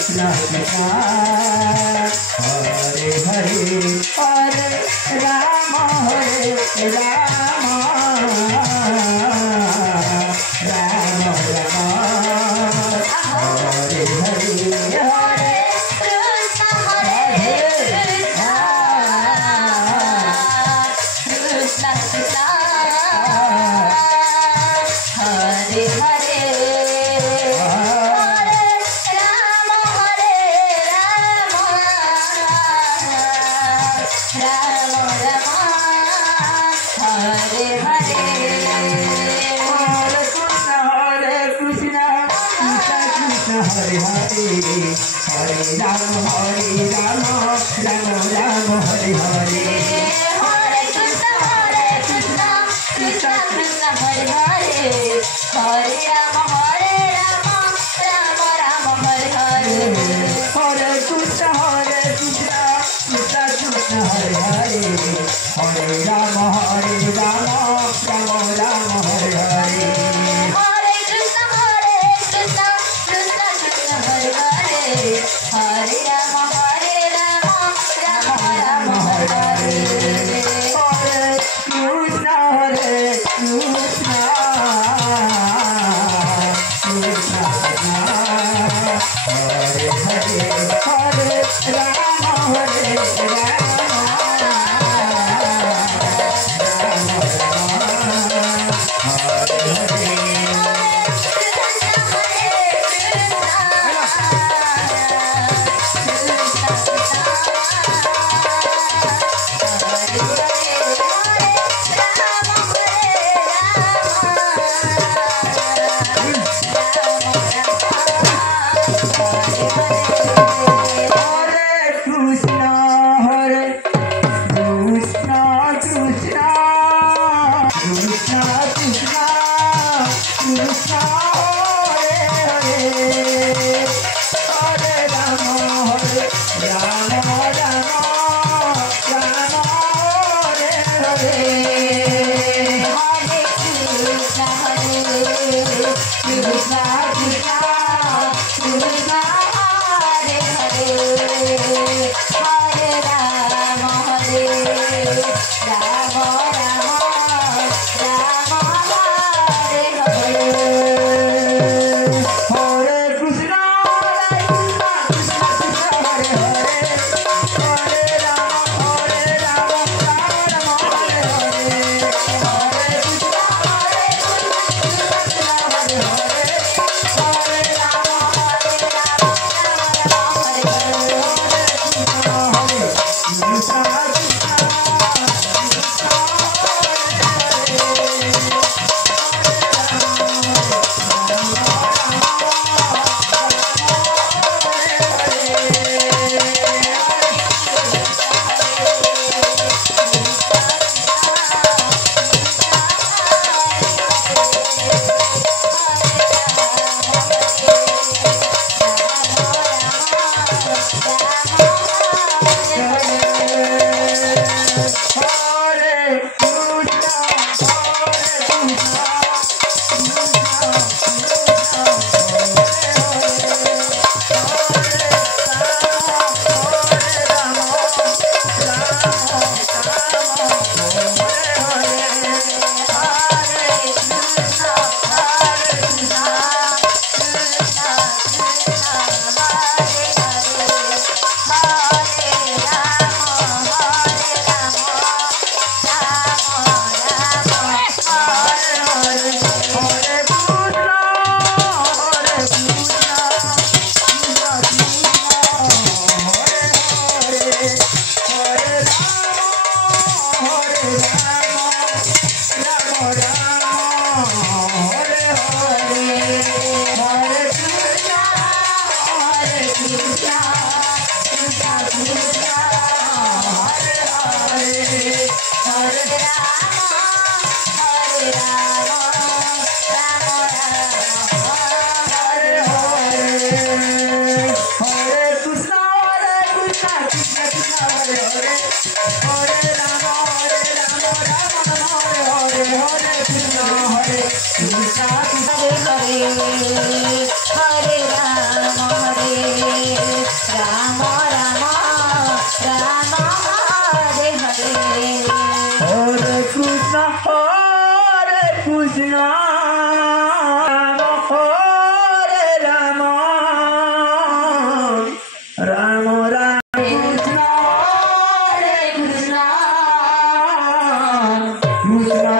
Krishna Krishna Hare Hare Hare Ram Hare Ram Ram Ram Hare Hare Hare Krishna Krishna Krishna Krishna Hare Hare Hare Hare Hare Ram Ram Ram Hare Hare Hare Krishna Krishna Krishna Hare Hare Hare Ram Ram Ram Hare Hare Hare Krishna Krishna Krishna Hare Hare Hare Ram Ram Ram Hare Hare Hare Krishna Krishna Krishna Hare Hare Hare Ram Ram Ram Hare Hare Hare Krishna Krishna Krishna Hare Hare Hare Ram Hare Ram Hare Krishna